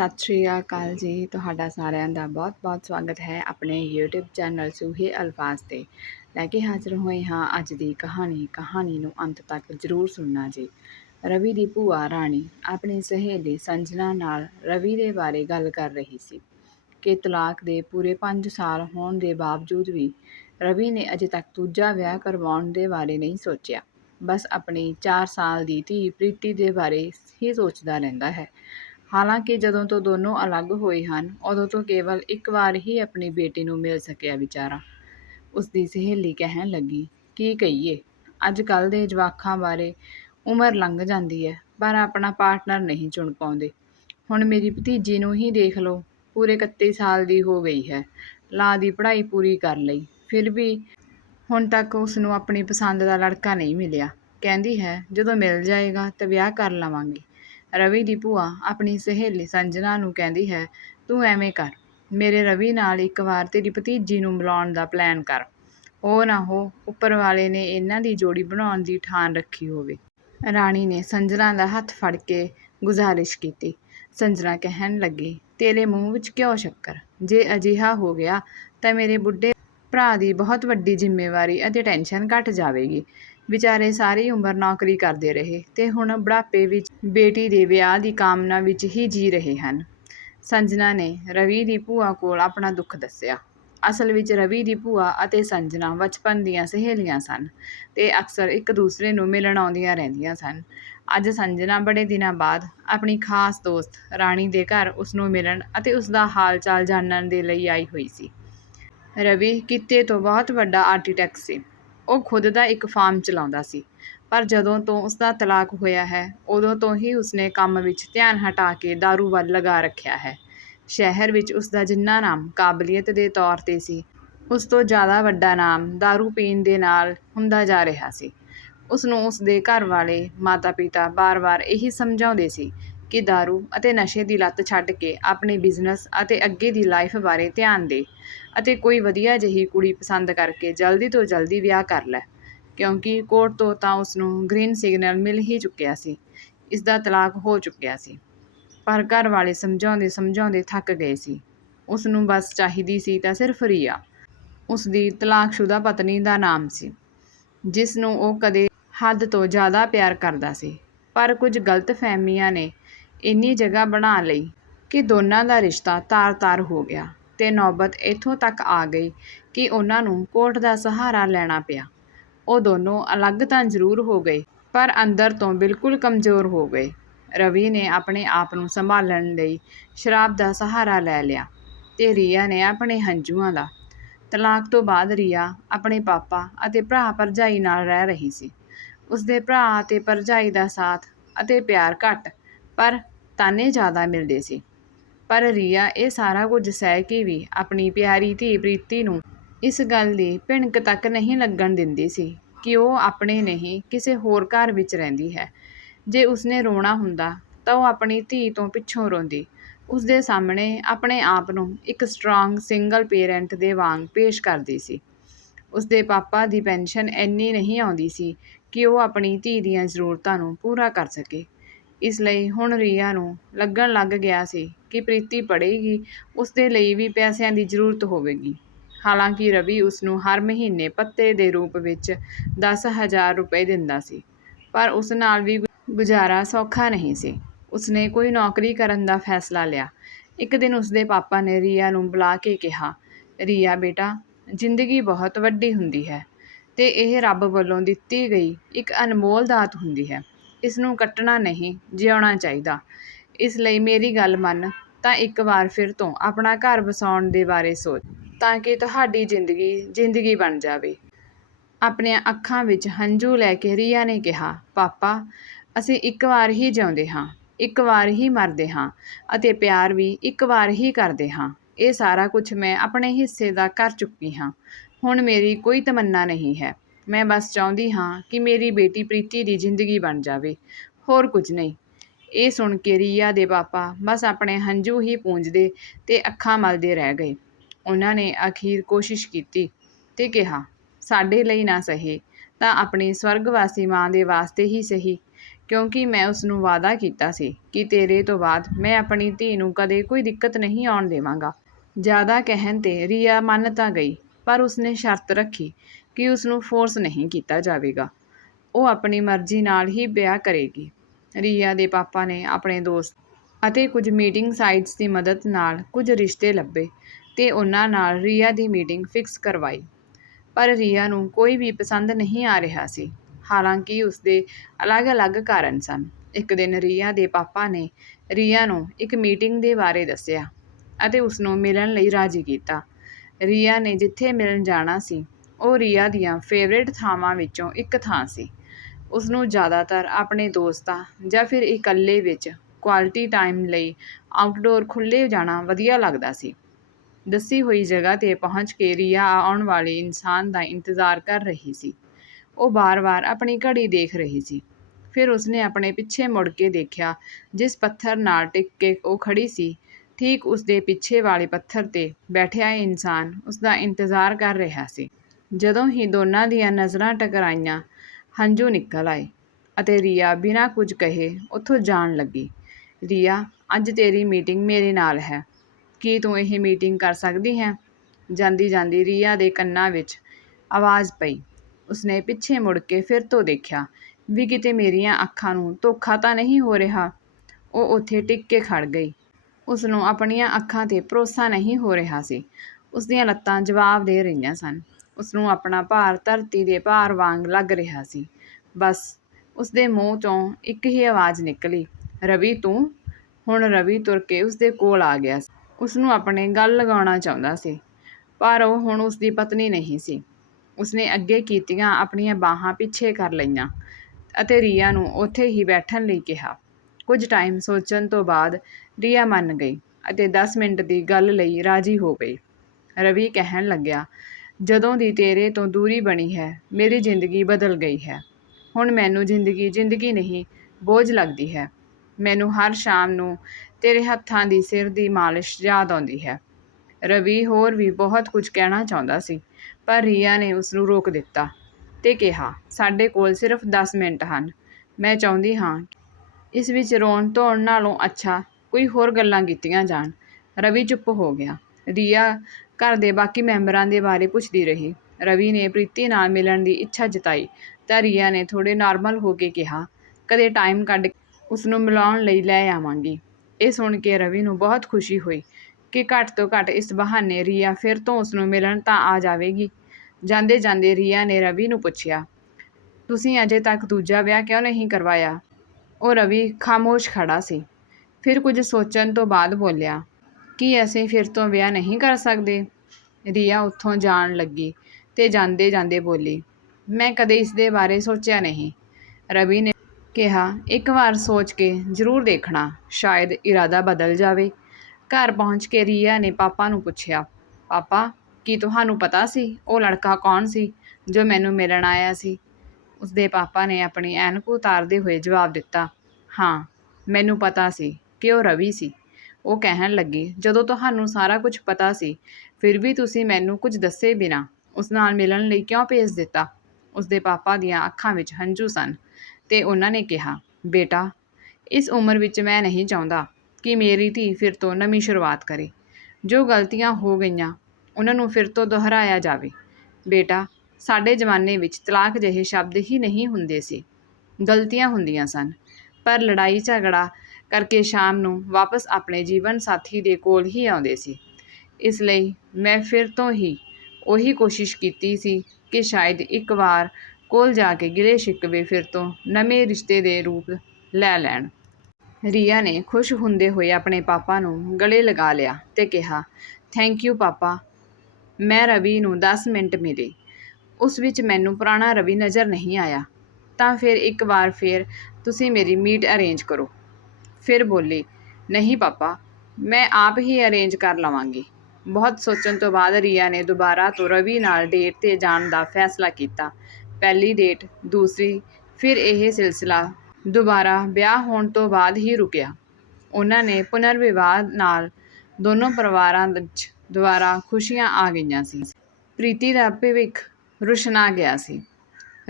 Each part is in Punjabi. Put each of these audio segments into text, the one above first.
ਸਤਿ ਸ਼੍ਰੀ ਅਕਾਲ ਜੀ। ਤੁਹਾਡਾ ਸਾਰਿਆਂ ਦਾ ਬਹੁਤ-ਬਹੁਤ ਸਵਾਗਤ ਹੈ ਆਪਣੇ YouTube ਚੈਨਲ ਸੂਹੇ ਅਲਫਾਜ਼ ਤੇ। ਲੈ ਕੇ ਹਾਜ਼ਰ ਹੋਏ ਹਾਂ ਅੱਜ ਦੀ ਕਹਾਣੀ ਕਹਾਣੀ ਨੂੰ ਅੰਤ ਤੱਕ ਜ਼ਰੂਰ ਸੁਣਨਾ ਜੀ। ਰਵੀ ਦੀ ਭੂਆ ਰਾਣੀ ਆਪਣੀ ਸਹੇਲੀ ਸੰਜਨਾ ਨਾਲ ਰਵੀ ਦੇ ਬਾਰੇ ਗੱਲ ਕਰ ਰਹੀ ਸੀ ਕਿ ਤਲਾਕ ਦੇ ਪੂਰੇ 5 ਸਾਲ ਹੋਣ ਦੇ ਬਾਵਜੂਦ ਵੀ ਰਵੀ ਨੇ ਅਜੇ ਤੱਕ ਦੂਜਾ ਵਿਆਹ ਕਰਵਾਉਣ ਦੇ ਬਾਰੇ ਨਹੀਂ ਸੋਚਿਆ। ਬਸ ਆਪਣੀ 4 ਸਾਲ ਦੀ ਧੀ ਪ੍ਰੀਤੀ ਦੇ ਬਾਰੇ ਹੀ ਸੋਚਦਾ ਰਹਿੰਦਾ ਹੈ। ਹਾਲਾਂਕਿ ਜਦੋਂ ਤੋਂ ਦੋਨੋਂ ਅਲੱਗ ਹੋਏ ਹਨ, ਉਦੋਂ ਤੋਂ ਕੇਵਲ ਇੱਕ ਵਾਰ ਹੀ ਆਪਣੀ ਬੇਟੀ ਨੂੰ ਮਿਲ ਸਕਿਆ ਵਿਚਾਰਾ। ਉਸ ਦੀ ਸਹੇਲੀ ਕਹਿਣ ਲੱਗੀ, ਕੀ ਕਹੀਏ? ਅੱਜ ਕੱਲ੍ਹ ਦੇ ਜਵਾਕਾਂ ਬਾਰੇ ਉਮਰ ਲੰਘ ਜਾਂਦੀ ਹੈ, ਪਰ ਆਪਣਾ ਪਾਰਟਨਰ ਨਹੀਂ ਚੁਣ ਪਾਉਂਦੇ। ਹੁਣ ਮੇਰੀ ਭਤੀਜੀ ਨੂੰ ਹੀ ਦੇਖ ਲਓ, ਪੂਰੇ 31 ਸਾਲ ਦੀ ਹੋ ਗਈ ਹੈ। ਲਾ ਦੀ ਪੜ੍ਹਾਈ ਪੂਰੀ ਕਰ ਲਈ। ਫਿਰ ਵੀ ਹੁਣ ਤੱਕ ਉਸ ਨੂੰ ਆਪਣੀ ਪਸੰਦ ਦਾ ਲੜਕਾ ਨਹੀਂ ਮਿਲਿਆ। ਕਹਿੰਦੀ ਹੈ, ਜਦੋਂ ਮਿਲ ਜਾਏਗਾ ਤਾਂ ਵਿਆਹ ਕਰ ਲਵਾਂਗੀ। ਰਵੀ ਦੀ ਭੂਆ ਆਪਣੀ ਸਹੇਲੀ ਸੰਜਨਾ ਨੂੰ ਕਹਿੰਦੀ ਹੈ, ਤੂੰ ਐਵੇਂ ਕਰ, ਮੇਰੇ ਰਵੀ ਨਾਲ ਇੱਕ ਵਾਰ ਤੇਰੀ ਭਤੀਜੀ ਨੂੰ ਮਿਲਾਉਣ ਦਾ ਪਲਾਨ ਕਰ। ਉਹ ਨਾ ਹੋ, ਉੱਪਰ ਵਾਲੇ ਨੇ ਇਹਨਾਂ ਦੀ ਜੋੜੀ ਬਣਾਉਣ ਦੀ ਠਾਣ ਰੱਖੀ ਹੋਵੇ। ਰਾਣੀ ਨੇ ਸੰਜਨਾ ਦਾ ਹੱਥ ਫੜ ਕੇ ਗੁਜ਼ਾਰਿਸ਼ ਕੀਤੀ। ਸੰਜਨਾ ਕਹਿਣ ਲੱਗੀ, ਤੇਰੇ ਮੂੰਹ ਵਿੱਚ ਕਿਉਂ ਸ਼ੱਕਰ? ਜੇ ਅਜਿਹਾ ਹੋ ਗਿਆ ਤਾਂ ਮੇਰੇ ਬੁੱਢੇ ਭਰਾ ਦੀ ਬਹੁਤ ਵੱਡੀ ਜ਼ਿੰਮੇਵਾਰੀ ਅਤੇ ਟੈਨਸ਼ਨ ਘਟ ਜਾਵੇਗੀ। ਵਿਚਾਰੇ ਸਾਰੀ ਉਮਰ ਨੌਕਰੀ ਕਰਦੇ ਰਹੇ ਤੇ ਹੁਣ ਬੁਢਾਪੇ ਵਿੱਚ ਬੇਟੀ ਦੇ ਵਿਆਹ ਦੀ ਕਾਮਨਾ ਵਿੱਚ ਹੀ ਜੀ ਰਹੇ ਹਨ। ਸੰਜਨਾ ਨੇ ਰਵੀ ਦੀ ਭੂਆ ਕੋਲ ਆਪਣਾ ਦੁੱਖ ਦੱਸਿਆ। ਅਸਲ ਵਿੱਚ ਰਵੀ ਦੀ ਭੂਆ ਅਤੇ ਸੰਜਨਾ ਬਚਪਨ ਦੀਆਂ ਸਹੇਲੀਆਂ ਸਨ ਤੇ ਅਕਸਰ ਇੱਕ ਦੂਸਰੇ ਨੂੰ ਮਿਲਣ ਆਉਂਦੀਆਂ ਰਹਿੰਦੀਆਂ ਸਨ। ਅੱਜ ਸੰਜਨਾ ਬੜੇ ਦਿਨਾਂ ਬਾਅਦ ਆਪਣੀ ਖਾਸ ਦੋਸਤ ਰਾਣੀ ਦੇ ਘਰ ਉਸ ਨੂੰ ਮਿਲਣ ਅਤੇ ਉਸ ਦਾ ਹਾਲ ਚਾਲ ਜਾਣਨ ਦੇ ਲਈ ਆਈ ਹੋਈ ਸੀ। ਰਵੀ ਕਿਤੇ ਤੋਂ ਬਹੁਤ ਵੱਡਾ ਆਰਕੀਟੈਕਟ ਸੀ। ਉਹ ਖੁਦ ਦਾ ਇੱਕ ਫਾਰਮ ਚਲਾਉਂਦਾ ਸੀ। ਪਰ ਜਦੋਂ ਤੋਂ ਉਸ ਦਾ ਤਲਾਕ ਹੋਇਆ ਹੈ, ਉਦੋਂ ਤੋਂ ਹੀ ਉਸਨੇ ਕੰਮ ਵਿੱਚ ਧਿਆਨ ਹਟਾ ਕੇ ਦਾਰੂ ਵੱਲ ਲਗਾ ਰੱਖਿਆ ਹੈ। ਸ਼ਹਿਰ ਵਿੱਚ ਉਸ ਦਾ ਜਿੰਨਾ ਨਾਮ ਕਾਬਲੀਅਤ ਦੇ ਤੌਰ 'ਤੇ ਸੀ, ਉਸ ਤੋਂ ਜ਼ਿਆਦਾ ਵੱਡਾ ਨਾਮ दारू ਪੀਣ ਦੇ ਨਾਲ ਹੁੰਦਾ ਜਾ ਰਿਹਾ ਸੀ। ਉਸ ਨੂੰ ਉਸ ਦੇ ਘਰ ਵਾਲੇ ਮਾਤਾ-ਪਿਤਾ ਬਾਰ-ਬਾਰ ਇਹੀ ਸਮਝਾਉਂਦੇ ਸੀ ਕਿ ਦਾਰੂ ਅਤੇ ਨਸ਼ੇ ਦੀ ਲੱਤ ਛੱਡ ਕੇ ਆਪਣੇ ਬਿਜ਼ਨਸ ਅਤੇ ਅੱਗੇ ਦੀ ਲਾਈਫ ਬਾਰੇ ਧਿਆਨ ਦੇ ਅਤੇ ਕੋਈ ਵਧੀਆ ਜਿਹੀ ਕੁੜੀ ਪਸੰਦ ਕਰਕੇ ਜਲਦੀ ਤੋਂ ਜਲਦੀ ਵਿਆਹ ਕਰ ਲੈ, ਕਿਉਂਕਿ ਕੋਰਟ ਤੋਂ ਤਾਂ ਉਸ ਨੂੰ ਗ੍ਰੀਨ ਸਿਗਨਲ ਮਿਲ ਹੀ ਚੁੱਕਿਆ ਸੀ ਇਸ ਦਾ ਤਲਾਕ ਹੋ ਚੁੱਕਿਆ ਸੀ। ਪਰ ਘਰ ਵਾਲੇ ਸਮਝਾਉਂਦੇ ਸਮਝਾਉਂਦੇ ਥੱਕ ਗਏ ਸੀ। ਉਸ ਨੂੰ ਬਸ ਚਾਹੀਦੀ ਸੀ ਤਾਂ ਸਿਰਫ ਰੀਆ। ਉਸ ਦੀ ਤਲਾਕਸ਼ੁਦਾ ਪਤਨੀ ਦਾ ਨਾਮ ਸੀ ਜਿਸ ਨੂੰ ਉਹ ਕਦੇ ਹੱਦ ਤੋਂ ਜ਼ਿਆਦਾ ਪਿਆਰ ਕਰਦਾ ਸੀ। ਪਰ ਕੁਝ ਗਲਤ ਫਹਿਮੀਆਂ ਨੇ ਇੰਨੀ ਜਗ੍ਹਾ ਬਣਾ ਲਈ ਕਿ ਦੋਨਾਂ ਦਾ ਰਿਸ਼ਤਾ ਤਾਰ-ਤਾਰ ਹੋ ਗਿਆ ਤੇ ਨੌਬਤ ਇੱਥੋਂ ਤੱਕ ਆ ਗਈ ਕਿ ਉਹਨਾਂ ਨੂੰ ਕੋਰਟ ਦਾ ਸਹਾਰਾ ਲੈਣਾ ਪਿਆ। ਉਹ ਦੋਨੋਂ ਅਲੱਗ ਤਾਂ ਜ਼ਰੂਰ ਹੋ ਗਏ, ਪਰ ਅੰਦਰ ਤੋਂ ਬਿਲਕੁਲ ਕਮਜ਼ੋਰ ਹੋ ਗਏ। ਰਵੀ ਨੇ ਆਪਣੇ ਆਪ ਨੂੰ ਸੰਭਾਲਣ ਲਈ ਸ਼ਰਾਬ ਦਾ ਸਹਾਰਾ ਲੈ ਲਿਆ ਤੇ ਰੀਆ ਨੇ ਆਪਣੇ ਹੰਝੂਆਂ ਦਾ। ਤਲਾਕ ਤੋਂ ਬਾਅਦ ਰੀਆ ਆਪਣੇ ਪਾਪਾ ਅਤੇ ਭਰਾ ਭਰਜਾਈ ਨਾਲ ਰਹਿ ਰਹੀ ਸੀ। ਉਸਦੇ ਭਰਾ ਅਤੇ ਭਰਜਾਈ ਦਾ ਸਾਥ ਅਤੇ ਪਿਆਰ ਘੱਟ, ਪਰ ਤਾਨੇ ਜ਼ਿਆਦਾ ਮਿਲਦੇ ਸੀ। ਪਰ ਰੀਆ ਇਹ ਸਾਰਾ ਕੁਝ ਸਹਿ ਕੇ ਵੀ ਆਪਣੀ ਪਿਆਰੀ ਧੀ ਪ੍ਰੀਤੀ ਨੂੰ ਇਸ ਗੱਲ ਦੀ ਭਿਣਕ ਤੱਕ ਨਹੀਂ ਲੱਗਣ ਦਿੰਦੀ ਸੀ ਕਿ ਉਹ ਆਪਣੇ ਨਹੀਂ, ਕਿਸੇ ਹੋਰ ਘਰ ਵਿੱਚ ਰਹਿੰਦੀ ਹੈ। ਜੇ ਉਸਨੇ ਰੋਣਾ ਹੁੰਦਾ ਤਾਂ ਉਹ ਆਪਣੀ ਧੀ ਤੋਂ ਪਿੱਛੋਂ ਰੋਂਦੀ। ਉਸਦੇ ਸਾਹਮਣੇ ਆਪਣੇ ਆਪ ਨੂੰ ਇੱਕ ਸਟਰੋਂਗ ਸਿੰਗਲ ਪੇਰੈਂਟ ਦੇ ਵਾਂਗ ਪੇਸ਼ ਕਰਦੀ ਸੀ। ਉਸਦੇ ਪਾਪਾ ਦੀ ਪੈਨਸ਼ਨ ਇੰਨੀ ਨਹੀਂ ਆਉਂਦੀ ਸੀ ਕਿ ਉਹ ਆਪਣੀ ਧੀ ਦੀਆਂ ਜ਼ਰੂਰਤਾਂ ਨੂੰ ਪੂਰਾ ਕਰ ਸਕੇ। ਇਸ ਲਈ ਹੁਣ ਰੀਆ ਨੂੰ ਲੱਗਣ ਲੱਗ ਗਿਆ ਸੀ ਕਿ ਪ੍ਰੀਤੀ ਪੜ੍ਹੇਗੀ, ਉਸਦੇ ਲਈ ਵੀ ਪੈਸਿਆਂ ਦੀ ਜ਼ਰੂਰਤ ਹੋਵੇਗੀ। ਹਾਲਾਂਕਿ ਰਵੀ ਉਸ ਨੂੰ ਹਰ ਮਹੀਨੇ ਪੱਤੇ ਦੇ ਰੂਪ ਵਿੱਚ 10000 ਰੁਪਏ ਦਿੰਦਾ ਸੀ, ਪਰ ਉਸ ਨਾਲ ਵੀ ਗੁਜ਼ਾਰਾ ਸੌਖਾ ਨਹੀਂ ਸੀ। ਉਸਨੇ ਕੋਈ ਨੌਕਰੀ ਕਰਨ ਦਾ ਫੈਸਲਾ ਲਿਆ। ਇੱਕ ਦਿਨ ਉਸਦੇ ਪਾਪਾ ਨੇ ਰੀਆ ਨੂੰ ਬੁਲਾ ਕੇ ਕਿਹਾ, ਰੀਆ ਬੇਟਾ, ਜ਼ਿੰਦਗੀ ਬਹੁਤ ਵੱਡੀ ਹੁੰਦੀ ਹੈ ਤੇ ਇਹ ਰੱਬ ਵੱਲੋਂ ਦਿੱਤੀ ਗਈ ਇੱਕ ਅਨਮੋਲ ਦਾਤ ਹੁੰਦੀ ਹੈ। ਇਸ ਨੂੰ ਕੱਟਣਾ ਨਹੀਂ, ਜਿਉਣਾ ਚਾਹੀਦਾ। ਇਸ ਲਈ ਮੇਰੀ ਗੱਲ ਮੰਨ, ਤਾਂ ਇੱਕ ਵਾਰ ਫਿਰ ਤੋਂ ਆਪਣਾ ਘਰ ਵਸਾਉਣ ਦੇ ਬਾਰੇ ਸੋਚ, ਤਾਂ ਕਿ ਤੁਹਾਡੀ ਜ਼ਿੰਦਗੀ ਜ਼ਿੰਦਗੀ ਬਣ ਜਾਵੇ। ਆਪਣੀਆਂ ਅੱਖਾਂ ਵਿੱਚ ਹੰਝੂ ਲੈ ਕੇ ਰੀਆ ਨੇ ਕਿਹਾ, ਪਾਪਾ, ਅਸੀਂ ਇੱਕ ਵਾਰ ਹੀ ਜਿਉਂਦੇ ਹਾਂ, ਇੱਕ ਵਾਰ ਹੀ ਮਰਦੇ ਹਾਂ, ਅਤੇ ਪਿਆਰ ਵੀ ਇੱਕ ਵਾਰ ਹੀ ਕਰਦੇ ਹਾਂ। ਇਹ ਸਾਰਾ ਕੁਝ ਮੈਂ ਆਪਣੇ ਹਿੱਸੇ ਦਾ ਕਰ ਚੁੱਕੀ ਹਾਂ। ਹੁਣ ਮੇਰੀ ਕੋਈ ਤਮੰਨਾ ਨਹੀਂ ਹੈ। ਮੈਂ ਬਸ ਚਾਹੁੰਦੀ ਹਾਂ ਕਿ ਮੇਰੀ ਬੇਟੀ ਪ੍ਰੀਤੀ ਦੀ ਜ਼ਿੰਦਗੀ ਬਣ ਜਾਵੇ। ਹੋਰ ਕੁਝ ਨਹੀਂ। ਇਹ ਸੁਣ ਕੇ ਰੀਆ ਦੇ ਪਾਪਾ ਬਸ ਆਪਣੇ ਹੰਝੂ ਹੀ ਪੂੰਝਦੇ ਤੇ ਅੱਖਾਂ ਮਲਦੇ ਰਹਿ ਗਏ। ਉਹਨਾਂ ਨੇ ਅਖੀਰ ਕੋਸ਼ਿਸ਼ ਕੀਤੀ ਤੇ ਕਿਹਾ, ਸਾਡੇ ਲਈ ਨਾ ਸਹੀ, ਤਾਂ ਆਪਣੀ ਸਵਰਗਵਾਸੀ ਮਾਂ ਦੇ ਵਾਸਤੇ ਹੀ ਸਹੀ, ਕਿਉਂਕਿ ਮੈਂ ਉਸ ਨੂੰ ਵਾਅਦਾ ਕੀਤਾ ਸੀ ਕਿ ਤੇਰੇ ਤੋਂ ਬਾਅਦ ਮੈਂ ਆਪਣੀ ਧੀ ਨੂੰ ਕਦੇ ਕੋਈ ਦਿੱਕਤ ਨਹੀਂ ਆਉਣ ਦੇਵਾਂਗਾ। ਜ਼ਿਆਦਾ ਕਹਿਣ ਤੇ ਰੀਆ ਮੰਨ ਤਾਂ ਗਈ, ਪਰ ਉਸਨੇ ਸ਼ਰਤ ਰੱਖੀ ਕਿ ਉਸ ਨੂੰ ਫੋਰਸ ਨਹੀਂ ਕੀਤਾ ਜਾਵੇਗਾ। ਉਹ ਆਪਣੀ ਮਰਜ਼ੀ ਨਾਲ ਹੀ ਵਿਆਹ ਕਰੇਗੀ। ਰੀਆ ਦੇ ਪਾਪਾ ਨੇ ਆਪਣੇ ਦੋਸਤ ਅਤੇ ਕੁਝ ਮੀਟਿੰਗ ਸਾਈਟਸ ਦੀ ਮਦਦ ਨਾਲ ਕੁਝ ਰਿਸ਼ਤੇ ਲੱਭੇ ਤੇ ਉਹਨਾਂ ਨਾਲ ਰੀਆ ਦੀ ਮੀਟਿੰਗ ਫਿਕਸ ਕਰਵਾਈ। ਪਰ ਰੀਆ ਨੂੰ ਕੋਈ ਵੀ ਪਸੰਦ ਨਹੀਂ ਆ ਰਿਹਾ ਸੀ। ਹਾਲਾਂਕਿ ਉਸਦੇ ਅਲੱਗ-ਅਲੱਗ ਕਾਰਨ ਸਨ। ਇੱਕ ਦਿਨ ਰੀਆ ਦੇ ਪਾਪਾ ਨੇ ਰੀਆ ਨੂੰ ਇੱਕ ਮੀਟਿੰਗ ਦੇ ਬਾਰੇ ਦੱਸਿਆ ਅਤੇ ਉਸ ਨੂੰ ਮਿਲਣ ਲਈ ਰਾਜ਼ੀ ਕੀਤਾ। ਰੀਆ ਨੇ ਜਿੱਥੇ ਮਿਲਣ ਜਾਣਾ ਸੀ ਉਹ ਰੀਆ ਦੀਆਂ ਫੇਵਰੇਟ ਥਾਵਾਂ ਵਿੱਚੋਂ ਇੱਕ ਥਾਂ ਸੀ। ਉਸ ਨੂੰ ਜ਼ਿਆਦਾਤਰ ਆਪਣੇ ਦੋਸਤਾਂ ਜਾਂ ਫਿਰ ਇਕੱਲੇ ਵਿੱਚ ਕੁਆਲਿਟੀ ਟਾਈਮ ਲਈ ਆਊਟਡੋਰ ਖੁੱਲ੍ਹੇ ਜਾਣਾ ਵਧੀਆ ਲੱਗਦਾ ਸੀ। ਦੱਸੀ ਹੋਈ ਜਗ੍ਹਾ ਤੇ ਪਹੁੰਚ ਕੇ ਰੀਆ ਆਉਣ ਵਾਲੇ ਇਨਸਾਨ ਦਾ ਇੰਤਜ਼ਾਰ ਕਰ ਰਹੀ ਸੀ। ਉਹ ਬਾਰ-ਬਾਰ ਆਪਣੀ ਘੜੀ ਦੇਖ ਰਹੀ ਸੀ। ਫਿਰ ਉਸਨੇ ਆਪਣੇ ਪਿੱਛੇ ਮੁੜ ਕੇ ਦੇਖਿਆ ਜਿਸ ਪੱਥਰ ਨਾਲ ਟਿਕ ਕੇ ਉਹ ਖੜੀ ਸੀ, ਠੀਕ ਉਸਦੇ ਪਿੱਛੇ ਵਾਲੇ ਪੱਥਰ ਤੇ ਬੈਠਿਆ ਇਨਸਾਨ ਉਸਦਾ ਇੰਤਜ਼ਾਰ ਕਰ ਰਿਹਾ ਸੀ। ਜਦੋਂ ਹੀ ਦੋਨਾਂ ਦੀਆਂ ਨਜ਼ਰਾਂ ਟਕਰਾਈਆਂ, ਹੰਝੂ ਨਿਕਲ ਆਏ ਅਤੇ ਰੀਆ ਬਿਨਾਂ ਕੁਝ ਕਹੇ ਉੱਥੋਂ ਜਾਣ ਲੱਗੀ। ਰੀਆ, ਅੱਜ ਤੇਰੀ ਮੀਟਿੰਗ ਮੇਰੇ ਨਾਲ ਹੈ। ਕੀ ਤੂੰ ਇਹ ਮੀਟਿੰਗ ਕਰ ਸਕਦੀ ਹੈ? ਜਾਂਦੀ ਜਾਂਦੀ ਰੀਆ ਦੇ ਕੰਨਾਂ ਵਿੱਚ ਆਵਾਜ਼ ਪਈ। ਉਸਨੇ ਪਿੱਛੇ ਮੁੜ ਕੇ ਫਿਰ ਤੋਂ ਦੇਖਿਆ, ਵੀ ਕਿਤੇ ਮੇਰੀਆਂ ਅੱਖਾਂ ਨੂੰ ਧੋਖਾ ਤਾਂ ਨਹੀਂ ਹੋ ਰਿਹਾ? ਉਹ ਉੱਥੇ ਟਿਕ ਕੇ ਖੜ ਗਈ। ਉਸਨੂੰ ਆਪਣੀਆਂ ਅੱਖਾਂ ਤੇ ਭਰੋਸਾ ਨਹੀਂ ਹੋ ਰਿਹਾ ਸੀ। ਉਸ ਦੀਆਂ ਲੱਤਾਂ ਜਵਾਬ ਦੇ ਰਹੀਆਂ ਸਨ। ਉਸਨੂੰ ਆਪਣਾ ਭਾਰ ਧਰਤੀ ਦੇ ਭਾਰ ਵਾਂਗ ਲੱਗ ਰਿਹਾ ਸੀ। ਬਸ ਉਸਦੇ ਮੂੰਹ ਚੋਂ ਇੱਕ ਹੀ ਆਵਾਜ਼ ਨਿਕਲੀ, ਰਵੀ ਤੂੰ? ਹੁਣ ਰਵੀ ਤੁਰ ਕੇ ਉਸਦੇ ਕੋਲ ਆ ਗਿਆ ਉਸਨੂੰ ਆਪਣੇ ਗੱਲ ਲਗਾਉਣਾ ਚਾਹੁੰਦਾ ਸੀ, ਪਰ ਉਹ ਹੁਣ ਉਸਦੀ ਪਤਨੀ ਨਹੀਂ ਸੀ। ਉਸਨੇ ਅੱਗੇ ਕੀਤੀਆਂ ਆਪਣੀਆਂ ਬਾਹਾਂ ਪਿੱਛੇ ਕਰ ਲਈਆਂ ਅਤੇ ਰੀਆ ਨੂੰ ਉੱਥੇ ਹੀ ਬੈਠਣ ਲਈ ਕਿਹਾ। ਕੁਝ ਟਾਈਮ ਸੋਚਣ ਤੋਂ ਬਾਅਦ ਰੀਆ ਮੰਨ ਗਈ ਅਤੇ 10 ਮਿੰਟ ਦੀ ਗੱਲ ਲਈ ਰਾਜ਼ੀ ਹੋ ਗਈ। ਰਵੀ ਕਹਿਣ ਲੱਗਿਆ ਜਦੋਂ ਦੀ ਤੇਰੇ ਤੋਂ ਦੂਰੀ ਬਣੀ ਹੈ, ਮੇਰੀ ਜ਼ਿੰਦਗੀ ਬਦਲ ਗਈ ਹੈ। ਹੁਣ ਮੈਨੂੰ ਜ਼ਿੰਦਗੀ ਜ਼ਿੰਦਗੀ ਨਹੀਂ, ਬੋਝ ਲੱਗਦੀ ਹੈ। ਮੈਨੂੰ ਹਰ ਸ਼ਾਮ ਨੂੰ ਤੇਰੇ ਹੱਥਾਂ ਦੀ ਸਿਰ ਦੀ ਮਾਲਿਸ਼ ਯਾਦ ਆਉਂਦੀ ਹੈ। ਰਵੀ ਹੋਰ ਵੀ ਬਹੁਤ ਕੁਝ ਕਹਿਣਾ ਚਾਹੁੰਦਾ ਸੀ, ਪਰ ਰੀਆ ਨੇ ਉਸ ਨੂੰ ਰੋਕ ਦਿੱਤਾ ਤੇ ਕਿਹਾ, ਸਾਡੇ ਕੋਲ ਸਿਰਫ 10 ਮਿੰਟ ਹਨ। ਮੈਂ ਚਾਹੁੰਦੀ ਹਾਂ ਇਸ ਵਿੱਚ ਰੋਣ ਧੋਣ ਨਾਲੋਂ ਅੱਛਾ ਕੋਈ ਹੋਰ ਗੱਲਾਂ ਕੀਤੀਆਂ ਜਾਣ। ਰਵੀ ਚੁੱਪ ਹੋ ਗਿਆ। ਰੀਆ ਘਰ ਦੇ ਬਾਕੀ ਮੈਂਬਰਾਂ ਦੇ ਬਾਰੇ ਪੁੱਛਦੀ ਰਹੀ। ਰਵੀ ਨੇ ਪ੍ਰੀਤੀ ਨਾਲ ਮਿਲਣ ਦੀ ਇੱਛਾ ਜਤਾਈ। ਤਾਂ ਰੀਆ ਨੇ ਥੋੜ੍ਹੇ ਨਾਰਮਲ ਹੋ ਕੇ ਕਿਹਾ, ਕਦੇ ਟਾਈਮ ਕੱਢ ਉਸ ਨੂੰ ਮਿਲਾਉਣ ਲਈ ਲੈ ਆਵਾਂਗੀ। ਇਹ ਸੁਣ ਕੇ ਰਵੀ ਨੂੰ ਬਹੁਤ ਖੁਸ਼ੀ ਹੋਈ ਕਿ ਘੱਟ ਤੋਂ ਘੱਟ ਇਸ ਬਹਾਨੇ ਰੀਆ ਫਿਰ ਤੋਂ ਉਸਨੂੰ ਮਿਲਣ ਤਾਂ ਆ ਜਾਵੇਗੀ। ਜਾਂਦੇ ਜਾਂਦੇ ਰੀਆ ਨੇ ਰਵੀ ਨੂੰ ਪੁੱਛਿਆ, ਤੁਸੀਂ ਅਜੇ ਤੱਕ ਦੂਜਾ ਵਿਆਹ ਕਿਉਂ ਨਹੀਂ ਕਰਵਾਇਆ? ਉਹ ਰਵੀ ਖਾਮੋਸ਼ ਖੜ੍ਹਾ ਸੀ। ਫਿਰ ਕੁਝ ਸੋਚਣ ਤੋਂ ਬਾਅਦ ਬੋਲਿਆ ਕੀ ਅਸੀਂ ਫਿਰ ਤੋਂ ਵਿਆਹ ਨਹੀਂ ਕਰ ਸਕਦੇ? ਰੀਆ ਉੱਥੋਂ ਜਾਣ ਲੱਗੀ ਤੇ ਜਾਂਦੇ ਜਾਂਦੇ ਬੋਲੀ, ਮੈਂ ਕਦੇ ਇਸ ਦੇ ਬਾਰੇ ਸੋਚਿਆ ਨਹੀਂ। ਰਵੀ ਨੇ ਕਿਹਾ, ਇੱਕ ਵਾਰ ਸੋਚ ਕੇ ਜ਼ਰੂਰ ਦੇਖਣਾ, ਸ਼ਾਇਦ ਇਰਾਦਾ ਬਦਲ ਜਾਵੇ। ਘਰ ਪਹੁੰਚ ਕੇ ਰੀਆ ਨੇ ਪਾਪਾ ਨੂੰ ਪੁੱਛਿਆ, ਪਾਪਾ, ਕੀ ਤੁਹਾਨੂੰ ਪਤਾ ਸੀ ਉਹ ਲੜਕਾ ਕੌਣ ਸੀ ਜੋ ਮੈਨੂੰ ਮਿਲਣ ਆਇਆ ਸੀ? ਉਸਦੇ ਪਾਪਾ ਨੇ ਆਪਣੀ ਐਨਕ ਉਤਾਰਦੇ ਹੋਏ ਜਵਾਬ ਦਿੱਤਾ, ਹਾਂ, ਮੈਨੂੰ ਪਤਾ ਸੀ ਕਿ ਉਹ ਰਵੀ ਸੀ। ਉਹ ਕਹਿਣ ਲੱਗੀ, ਜਦੋਂ ਤੁਹਾਨੂੰ ਸਾਰਾ ਕੁਝ ਪਤਾ ਸੀ, ਫਿਰ ਵੀ ਤੁਸੀਂ ਮੈਨੂੰ ਕੁਝ ਦੱਸੇ ਬਿਨਾ ਉਸ ਨਾਲ ਮਿਲਣ ਲਈ ਕਿਉਂ ਭੇਜ ਦਿੱਤਾ? ਉਸਦੇ ਪਾਪਾ ਦੀਆਂ ਅੱਖਾਂ ਵਿੱਚ ਹੰਝੂ ਸਨ ਤੇ ਉਹਨਾਂ ਨੇ ਕਿਹਾ, ਬੇਟਾ, ਇਸ ਉਮਰ ਵਿੱਚ ਮੈਂ ਨਹੀਂ ਚਾਹੁੰਦਾ ਕਿ ਮੇਰੀ ਧੀ ਫਿਰ ਤੋਂ ਨਵੀਂ ਸ਼ੁਰੂਆਤ ਕਰੇ। ਜੋ ਗਲਤੀਆਂ ਹੋ ਗਈਆਂ, ਉਹਨਾਂ ਨੂੰ ਫਿਰ ਤੋਂ ਦੁਹਰਾਇਆ ਜਾਵੇ। ਬੇਟਾ, ਸਾਡੇ ਜ਼ਮਾਨੇ ਵਿੱਚ ਤਲਾਕ ਜਿਹੇ ਸ਼ਬਦ ਹੀ ਨਹੀਂ ਹੁੰਦੇ ਸੀ। ਗਲਤੀਆਂ ਹੁੰਦੀਆਂ ਸਨ, ਪਰ ਲੜਾਈ ਝਗੜਾ ਕਰਕੇ ਸ਼ਾਮ ਨੂੰ ਵਾਪਸ ਆਪਣੇ ਜੀਵਨ ਸਾਥੀ ਦੇ ਕੋਲ ਹੀ ਆਉਂਦੇ ਸੀ। ਇਸ ਲਈ ਮੈਂ ਫਿਰ ਤੋਂ ਹੀ ਉਹੀ ਕੋਸ਼ਿਸ਼ ਕੀਤੀ ਸੀ ਕਿ ਸ਼ਾਇਦ ਇੱਕ ਵਾਰ ਕੋਲ ਜਾ ਕੇ ਗਿਲੇ ਸ਼ਿਕਵੇ ਫਿਰ ਤੋਂ ਨਵੇਂ ਰਿਸ਼ਤੇ ਦੇ ਰੂਪ ਲੈ ਲੈਣ। ਰੀਆ ਨੇ ਖੁਸ਼ ਹੁੰਦੇ ਹੋਏ ਆਪਣੇ ਪਾਪਾ ਨੂੰ ਗਲੇ ਲਗਾ ਲਿਆ ਤੇ ਕਿਹਾ ਥੈਂਕ ਯੂ ਪਾਪਾ। ਮੈਂ ਰਵੀ ਨੂੰ 10 ਮਿੰਟ ਮਿਲੀ। ਉਸ ਵਿੱਚ ਮੈਨੂੰ ਪੁਰਾਣਾ ਰਵੀ ਨਜ਼ਰ ਨਹੀਂ ਆਇਆ। ਤਾਂ ਫਿਰ ਇੱਕ ਵਾਰ ਫਿਰ ਤੁਸੀਂ ਮੇਰੀ ਮੀਟ ਅਰੇਂਜ ਕਰੋ। ਫਿਰ ਬੋਲੀ, ਨਹੀਂ ਪਾਪਾ, ਮੈਂ ਆਪ ਹੀ ਅਰੇਂਜ ਕਰ ਲਵਾਂਗੀ। ਬਹੁਤ ਸੋਚਣ ਤੋਂ ਬਾਅਦ ਰੀਆ ਨੇ ਦੁਬਾਰਾ ਤੋਂ ਰਵੀ ਨਾਲ ਡੇਟ ਤੇ ਜਾਣ ਦਾ ਫੈਸਲਾ ਕੀਤਾ। ਪਹਿਲੀ ਡੇਟ ਦੂਸਰੀ, ਫਿਰ ਇਹ ਸਿਲਸਿਲਾ। ਦੁਬਾਰਾ ਵਿਆਹ ਹੋਣ ਤੋਂ ਬਾਅਦ ਹੀ ਰੁਕਿਆ। ਉਹਨਾਂ ਨੇ ਪੁਨਰ ਵਿਵਾਹ ਨਾਲ ਦੋਨੋਂ ਪਰਿਵਾਰਾਂ ਵਿੱਚ ਦੁਬਾਰਾ ਖੁਸ਼ੀਆਂ ਆ ਗਈਆਂ ਸੀ। ਪ੍ਰੀਤੀ ਦਾ ਭਵਿੱਖ ਰੁਸ਼ਨਾ ਗਿਆ ਸੀ।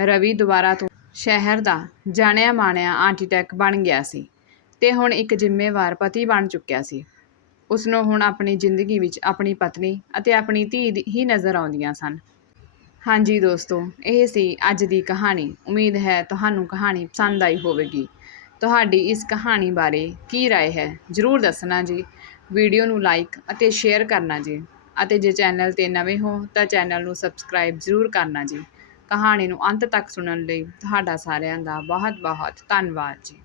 ਰਵੀ ਦੁਬਾਰਾ ਤੋਂ ਸ਼ਹਿਰ ਦਾ ਜਾਣਿਆ ਮਾਣਿਆ ਆਰਕੀਟੈਕਟ ਬਣ ਗਿਆ ਸੀ। ਤੇ ਹੁਣ ਇੱਕ ਜ਼ਿੰਮੇਵਾਰ ਪਤੀ ਬਣ ਚੁੱਕਿਆ ਸੀ ਉਸ ਨੂੰ ਹੁਣ ਆਪਣੀ ਜ਼ਿੰਦਗੀ ਵਿੱਚ ਆਪਣੀ ਪਤਨੀ ਅਤੇ ਆਪਣੀ ਧੀ ਦੀ- ਹੀ ਨਜ਼ਰ ਆਉਂਦੀਆਂ ਸਨ ਹਾਂਜੀ ਦੋਸਤੋ ਇਹ ਸੀ ਅੱਜ ਦੀ ਕਹਾਣੀ ਉਮੀਦ ਹੈ ਤੁਹਾਨੂੰ ਕਹਾਣੀ ਪਸੰਦ ਆਈ ਹੋਵੇਗੀ ਤੁਹਾਡੀ ਇਸ ਕਹਾਣੀ ਬਾਰੇ ਕੀ رائے ਹੈ ਜਰੂਰ ਦੱਸਣਾ ਜੀ ਵੀਡੀਓ ਨੂੰ ਲਾਈਕ ਅਤੇ ਸ਼ੇਅਰ ਕਰਨਾ ਜੀ ਅਤੇ ਜੇ ਚੈਨਲ ਤੇ ਨਵੇਂ ਹੋ ਤਾਂ ਚੈਨਲ ਨੂੰ ਸਬਸਕ੍ਰਾਈਬ ਜ਼ਰੂਰ ਕਰਨਾ ਜੀ ਕਹਾਣੀ ਨੂੰ ਅੰਤ ਤੱਕ ਸੁਣਨ ਲਈ ਤੁਹਾਡਾ ਸਾਰਿਆਂ ਦਾ ਬਹੁਤ ਬਹੁਤ ਧੰਨਵਾਦ ਜੀ